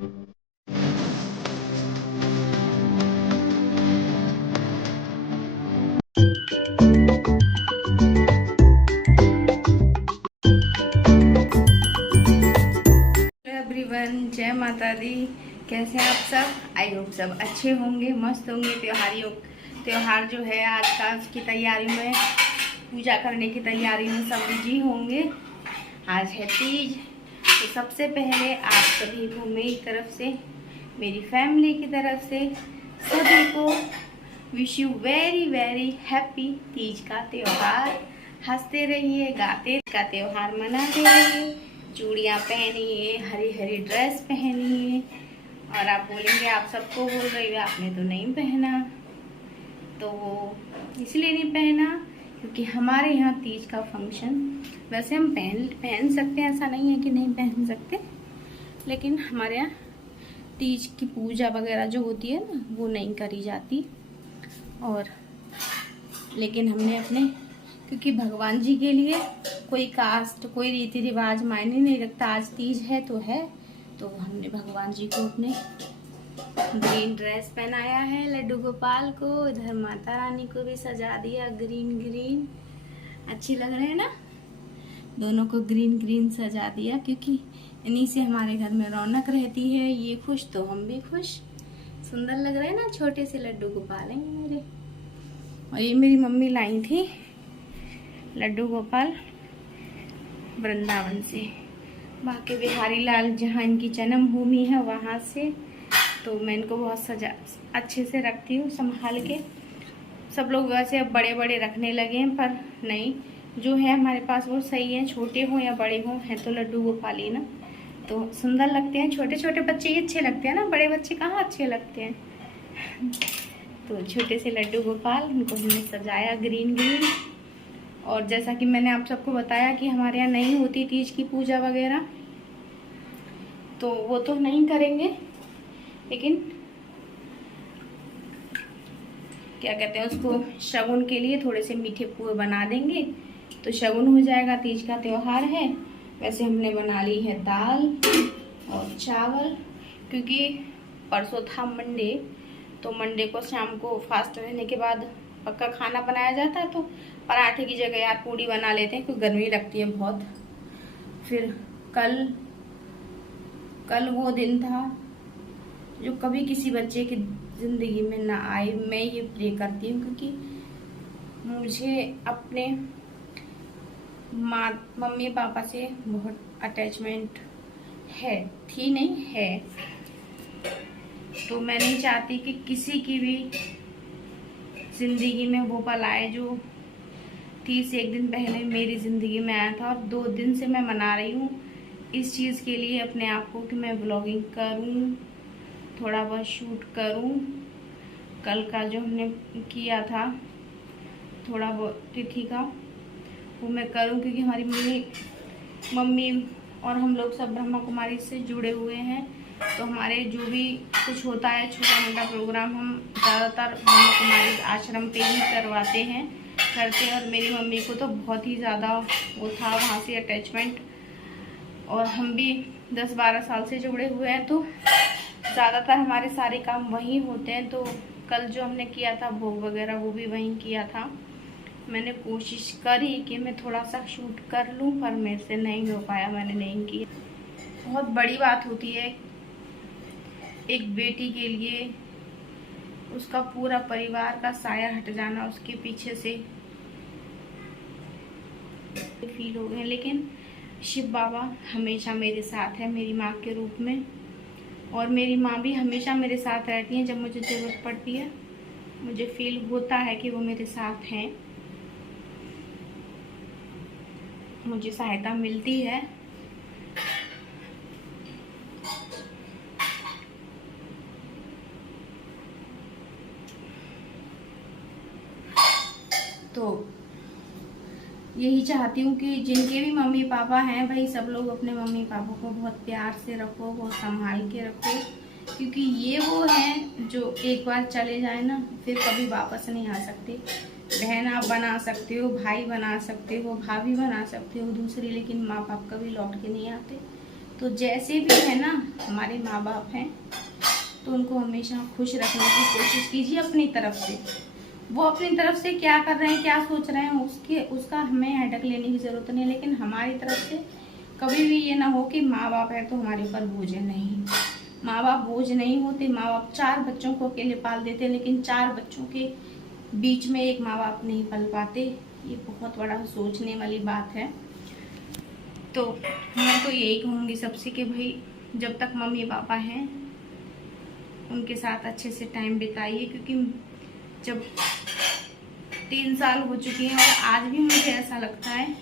Everyone, जय माता दी। कैसे हैं आप सब? आई होप सब अच्छे होंगे, मस्त होंगे। त्योहार जो है आज का, उसकी तैयारी में, पूजा करने की तैयारी में सब बिजी होंगे। आज है तीज। तो सबसे पहले आप सभी को मेरी तरफ से, मेरी फैमिली की तरफ से सभी को wish you very very happy Teej का त्यौहार। हंसते रहिए, गाते का त्यौहार मनाते रहिए, चूड़ियाँ पहनिए, हरी हरी ड्रेस पहनिए। और आप बोलेंगे आप सबको बोल रही हो, आपने तो नहीं पहना। तो इसलिए नहीं पहना क्योंकि हमारे यहाँ तीज का फंक्शन, वैसे हम पहन सकते हैं, ऐसा नहीं है कि नहीं पहन सकते, लेकिन हमारे यहाँ तीज की पूजा वगैरह जो होती है ना, वो नहीं करी जाती। और लेकिन हमने अपने, क्योंकि भगवान जी के लिए कोई कास्ट, कोई रीति रिवाज मायने नहीं रखता। आज तीज है तो है, तो हमने भगवान जी को अपने ग्रीन ड्रेस पहनाया है, लड्डू गोपाल को। इधर माता रानी को भी सजा दिया ग्रीन ग्रीन। अच्छी लग रहे हैं ना? दोनों को ग्रीन ग्रीन सजा दिया, क्योंकि इन्हीं से हमारे घर में रौनक रहती है। ये खुश तो हम भी खुश। सुंदर लग रहे हैं ना? छोटे से लड्डू गोपाल हैं मेरे। और ये मेरी मम्मी लाई थी लड्डू गोपाल वृंदावन से, बाके बिहारी लाल जहाँ इनकी जन्मभूमि है वहाँ से। तो मैं इनको बहुत अच्छे से रखती हूँ, संभाल के। सब लोग वैसे अब बड़े बड़े रखने लगे हैं, पर नहीं, जो है हमारे पास वो सही है। छोटे हों या बड़े हों, हैं तो लड्डू गोपाल ही ना, तो सुंदर लगते हैं। छोटे छोटे बच्चे ही अच्छे लगते हैं ना, बड़े बच्चे कहाँ अच्छे लगते हैं। तो छोटे से लड्डू गोपाल, उनको हमने सजाया ग्रीन ग्रीन। और जैसा कि मैंने आप सबको बताया कि हमारे यहाँ नहीं होती तीज की पूजा वगैरह, तो वो तो नहीं करेंगे, लेकिन क्या कहते हैं उसको, शगुन के लिए थोड़े से मीठे पुए बना देंगे, तो शगुन हो जाएगा। तीज का त्यौहार है। वैसे हमने बना ली है दाल और चावल, क्योंकि परसों था मंडे, तो मंडे को शाम को फास्ट रहने के बाद पक्का खाना बनाया जाता है। तो पराठे की जगह यार पूड़ी बना लेते हैं, क्योंकि गर्मी लगती है बहुत। फिर कल वो दिन था जो कभी किसी बच्चे की जिंदगी में ना आए, मैं ये प्रे करती हूँ। क्योंकि मुझे अपने मम्मी पापा से बहुत अटैचमेंट है, थी नहीं है। तो मैं नहीं चाहती कि किसी की भी जिंदगी में वो पल आए जो 31 दिन पहले मेरी ज़िंदगी में आया था। और 2 दिन से मैं मना रही हूँ इस चीज़ के लिए अपने आप को कि मैं व्लॉगिंग करूँ, थोड़ा बहुत शूट करूँ। कल का जो हमने किया था थोड़ा बहुत तिथि का, वो मैं करूँ, क्योंकि हमारी मम्मी और हम लोग सब ब्रह्मा कुमारी से जुड़े हुए हैं। तो हमारे जो भी कुछ होता है छोटा मोटा प्रोग्राम, हम ज़्यादातर ब्रह्मा कुमारी आश्रम पे ही करवाते हैं करते। और मेरी मम्मी को तो बहुत ही ज़्यादा वो था वहाँ से अटैचमेंट, और हम भी 10-12 साल से जुड़े हुए हैं, तो ज़्यादातर हमारे सारे काम वहीं होते हैं। तो कल जो हमने किया था भोग वगैरह, वो भी वहीं किया था। मैंने कोशिश करी कि मैं थोड़ा सा शूट कर लूँ, पर मेरे से नहीं हो पाया, मैंने नहीं किया। बहुत बड़ी बात होती है एक बेटी के लिए, उसका पूरा परिवार का साया हट जाना, उसके पीछे से फील हो गए। लेकिन शिव बाबा हमेशा मेरे साथ है, मेरी माँ के रूप में। और मेरी माँ भी हमेशा मेरे साथ रहती हैं। जब मुझे ज़रूरत पड़ती है, मुझे फील होता है कि वो मेरे साथ हैं, मुझे सहायता मिलती है। तो यही चाहती हूँ कि जिनके भी मम्मी पापा हैं भाई, सब लोग अपने मम्मी पापा को बहुत प्यार से रखो, बहुत संभाल के रखो। क्योंकि ये वो हैं जो एक बार चले जाए ना, फिर कभी वापस नहीं आ सकते। बहन आप बना सकते हो, भाई बना सकते हो, भाभी बना सकते हो दूसरी, लेकिन माँ बाप कभी लौट के नहीं आते। तो जैसे भी है ना हमारे माँ बाप हैं, तो उनको हमेशा खुश रखने की कोशिश कीजिए अपनी तरफ से। वो अपनी तरफ से क्या कर रहे हैं, क्या सोच रहे हैं, उसका हमें हेडक लेने की ज़रूरत नहीं है। लेकिन हमारी तरफ से कभी भी ये ना हो कि माँ बाप है तो हमारे ऊपर बोझ है। नहीं, माँ बाप बोझ नहीं होते। माँ बाप 4 बच्चों को अकेले पाल देते हैं, लेकिन 4 बच्चों के बीच में एक माँ बाप नहीं पल पाते। ये बहुत बड़ा सोचने वाली बात है। तो मैं तो यही कहूँगी सबसे कि भाई जब तक मम्मी पापा हैं उनके साथ अच्छे से टाइम बिताइए, क्योंकि जब 3 साल हो चुके हैं और आज भी मुझे ऐसा लगता है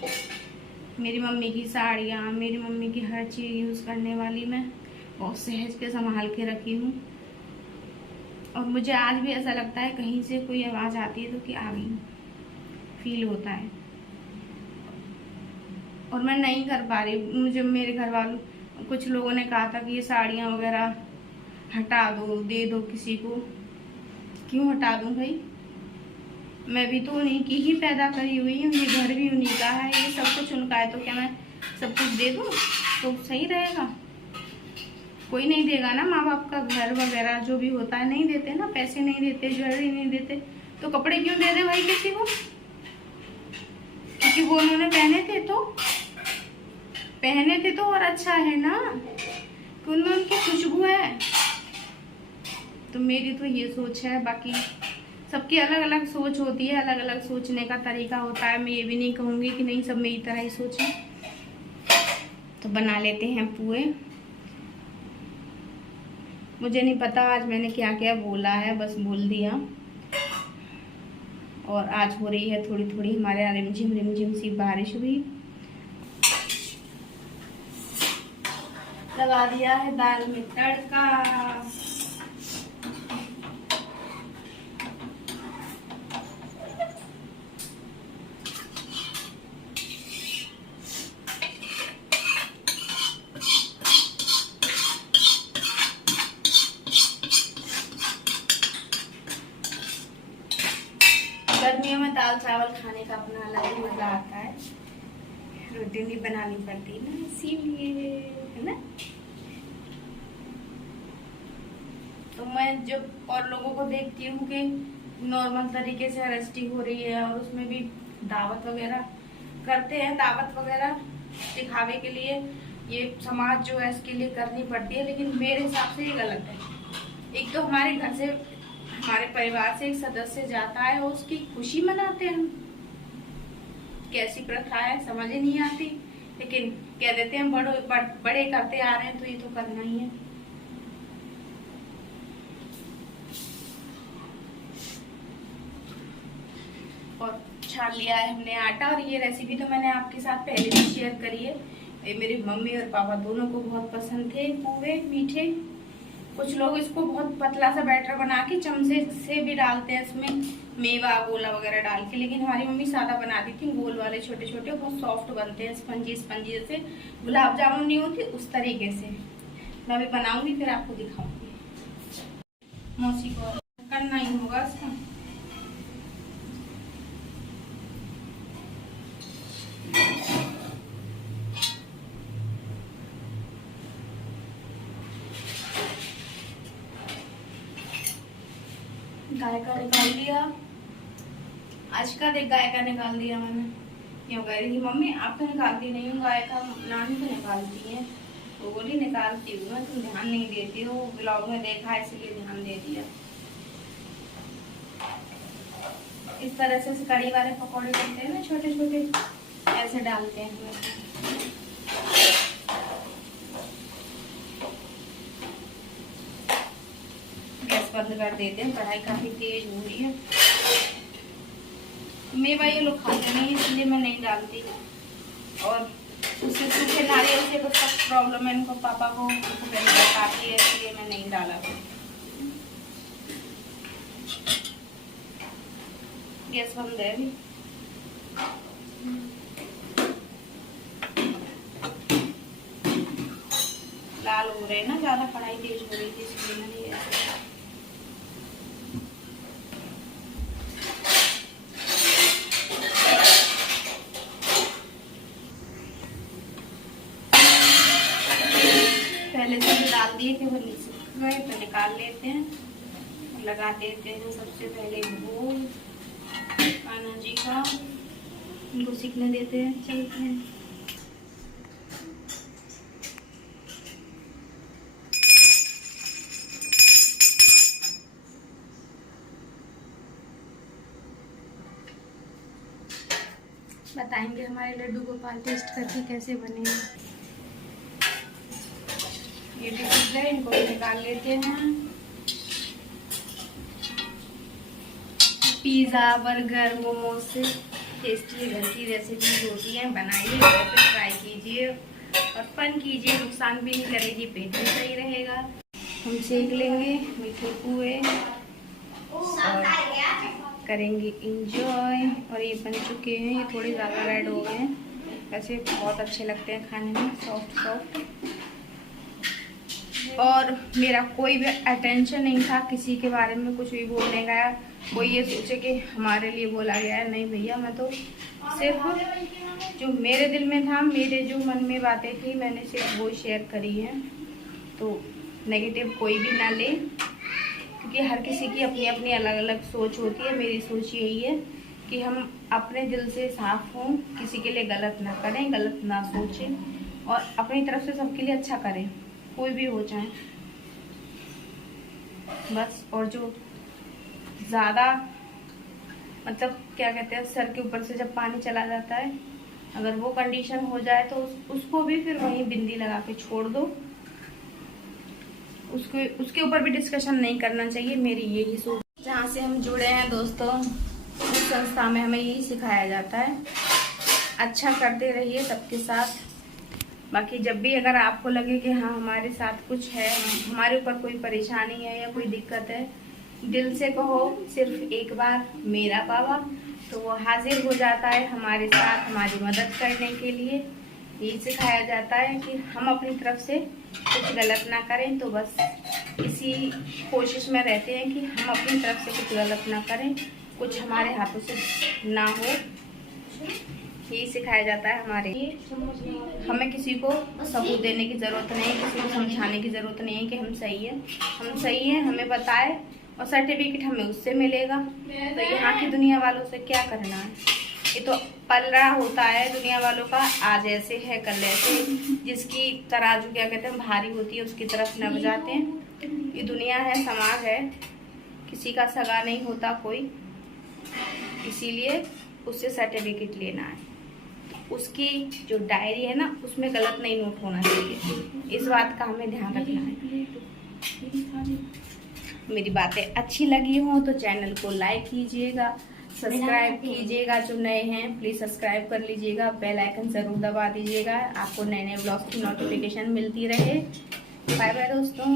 मेरी मम्मी की साड़ियाँ, मेरी मम्मी की हर चीज़ यूज़ करने वाली मैं बहुत सहज के संभाल के रखी हूँ। और मुझे आज भी ऐसा लगता है कहीं से कोई आवाज़ आती है तो कि आ गई, फील होता है। और मैं नहीं कर पा रही। मुझे मेरे घर वालों, कुछ लोगों ने कहा था कि ये साड़ियाँ वगैरह हटा दो, दे दो किसी को। क्यों हटा दूँ भाई? मैं भी तो उन्हीं की ही पैदा करी हुई हूँ, ये घर भी उन्हीं का है, ये सब कुछ उनका है। तो क्या मैं सब कुछ दे दूँ तो सही रहेगा? कोई नहीं देगा ना। माँ बाप का घर वगैरह जो भी होता है नहीं देते ना, पैसे नहीं देते, ज्वेलरी नहीं देते, तो कपड़े क्यों दे दे भाई किसी को? क्योंकि वो उन्होंने पहने थे तो और अच्छा है ना, कि उनमें उनकी खुशबू है। तो मेरी तो ये सोच है। बाकी सबकी अलग अलग सोच होती है, अलग अलग सोचने का तरीका होता है। मैं ये भी नहीं कहूँगी कि नहीं सब मेरी तरह ही सोचें। तो बना लेते हैं पुए। मुझे नहीं पता आज मैंने क्या क्या बोला है, बस बोल दिया। और आज हो रही है थोड़ी थोड़ी हमारे यहाँ रिमझिम सी बारिश हुई। लगा दिया है दाल में तड़का। गर्मियों में दाल चावल खाने का अपना अलग ही मजा आता है। रोटी नहीं बनानी पड़ती ना, इसीलिए, है ना। तो मैं जब और लोगों को देखती हूँ कि नॉर्मल तरीके से अरेस्टी हो रही है और उसमें भी दावत वगैरह करते हैं, दावत वगैरह दिखावे के लिए, ये समाज जो है इसके लिए करनी पड़ती है। लेकिन मेरे हिसाब से ये गलत है। एक तो हमारे घर से, हमारे परिवार से एक सदस्य जाता है और उसकी खुशी मनाते हैं हम। कैसी प्रथा है समझ ही नहीं आती, लेकिन कह देते हैं बड़े करते आ रहे हैं तो ये तो करना ही है। और छान लिया है हमने आटा। और ये रेसिपी तो मैंने आपके साथ पहले भी शेयर करी है। ये मेरी मम्मी और पापा दोनों को बहुत पसंद थे पुए मीठे। कुछ लोग इसको बहुत पतला सा बैटर बना के चमचे से भी डालते हैं इसमें मेवा गोला वगैरह डाल के, लेकिन हमारी मम्मी सादा बनाती थी। गोल वाले छोटे छोटे बहुत सॉफ्ट बनते हैं, स्पंजी स्पंजी, जैसे गुलाब जामुन नहीं होती उस तरीके से। मैं भी बनाऊंगी फिर आपको दिखाऊंगी। मौसी को करना ही होगा इसका। गाय का निकाल दिया, आज का देख गाय का निकाल दिया मैंने। क्यों कह रही थी मम्मी आप तो निकालती नहीं हो, गाय का नानी तो निकालती है। वो बोली निकालती हूँ मैं, तुम ध्यान नहीं देती हो। ब्लॉग में देखा इसलिए ध्यान दे दिया। इस तरह से कड़ी वाले पकौड़े बनते हैं ना छोटे छोटे, ऐसे डालते हैं हम। बंद कर देते हैं, कढ़ाई काफी तेज हो रही है। मेवा ये लोग खाते नहीं इसलिए मैं नहीं डालती। और उससे सूखे नारियल से कुछ प्रॉब्लम है इनको, पापा को बताती है, इसलिए मैं नहीं डाला। गैस बंद है अभी। लाल हो रहे हैं ना, ज्यादा कढ़ाई तेज हो रही थी इसलिए मैंने डाल लेते हैं, लगा देते हैं सबसे पहले भोग कान्हा जी का, उनको सीखने देते हैं। चलते हैं। बताएंगे हमारे लड्डू गोपाल टेस्ट करके कैसे बने। ये भी सीख गए, इनको निकाल लेते हैं। पिज़्ज़ा, बर्गर, मोमोज से टेस्टी घर की रेसिपी होती है, बनाइए, घर पे ट्राई कीजिए और फन कीजिए, नुकसान भी नहीं करेगी, पेट भी सही रहेगा। हम सेक लेंगे मीठे पुए और करेंगे इंजॉय। और ये बन चुके हैं, ये थोड़े ज़्यादा रेड हो गए हैं, वैसे बहुत अच्छे लगते हैं खाने में, सॉफ्ट सॉफ्ट। और मेरा कोई भी अटेंशन नहीं था किसी के बारे में कुछ भी बोलने का, कोई ये सोचे कि हमारे लिए बोला गया है, नहीं भैया, मैं तो सिर्फ जो मेरे दिल में था, मेरे जो मन में बातें थी, मैंने सिर्फ वो शेयर करी है। तो नेगेटिव कोई भी ना ले, क्योंकि हर किसी की अपनी अपनी अलग अलग सोच होती है। मेरी सोच यही है कि हम अपने दिल से साफ हों, किसी के लिए गलत ना करें, गलत ना सोचें और अपनी तरफ से सबके लिए अच्छा करें, कोई भी हो जाए बस। और जो ज़्यादा मतलब क्या कहते हैं, सर के ऊपर से जब पानी चला जाता है, अगर वो कंडीशन हो जाए तो उसको भी फिर वहीं बिंदी लगा के छोड़ दो, उसके ऊपर भी डिस्कशन नहीं करना चाहिए। मेरी यही सोच। जहाँ से हम जुड़े हैं दोस्तों, उस संस्था में हमें यही सिखाया जाता है, अच्छा करते रहिए सबके साथ। बाकी जब भी अगर आपको लगे कि हाँ हमारे साथ कुछ है, हमारे ऊपर कोई परेशानी है या कोई दिक्कत है, दिल से कहो सिर्फ एक बार मेरा बाबा, तो वो हाजिर हो जाता है हमारे साथ हमारी मदद करने के लिए। यही सिखाया जाता है कि हम अपनी तरफ से कुछ गलत ना करें, तो बस इसी कोशिश में रहते हैं कि हम अपनी तरफ से कुछ गलत ना करें, कुछ हमारे हाथों से ना हो। यही सिखाया जाता है हमारे लिए। हमें किसी को सबूत देने की ज़रूरत नहीं है, किसी को समझाने की ज़रूरत नहीं है कि हम सही है, हम सही हैं, हमें बताए और सर्टिफिकेट हमें उससे मिलेगा। तो यहाँ की दुनिया वालों से क्या करना है, ये तो पल रहा होता है दुनिया वालों का, आज ऐसे है कल ऐसे, जिसकी तराजू क्या कहते हैं भारी होती है उसकी तरफ न जाते हैं। ये दुनिया है, समाज है, किसी का सगा नहीं होता कोई, इसीलिए उससे सर्टिफिकेट लेना है। उसकी जो डायरी है ना, उसमें गलत नहीं नोट होना चाहिए, इस बात का हमें ध्यान रखना है। मेरी बातें अच्छी लगी हो तो चैनल को लाइक कीजिएगा, सब्सक्राइब कीजिएगा, जो नए हैं प्लीज़ सब्सक्राइब कर लीजिएगा, बेल आइकन ज़रूर दबा दीजिएगा, आपको नए नए ब्लॉग्स की नोटिफिकेशन मिलती रहे। बाय बाय दोस्तों।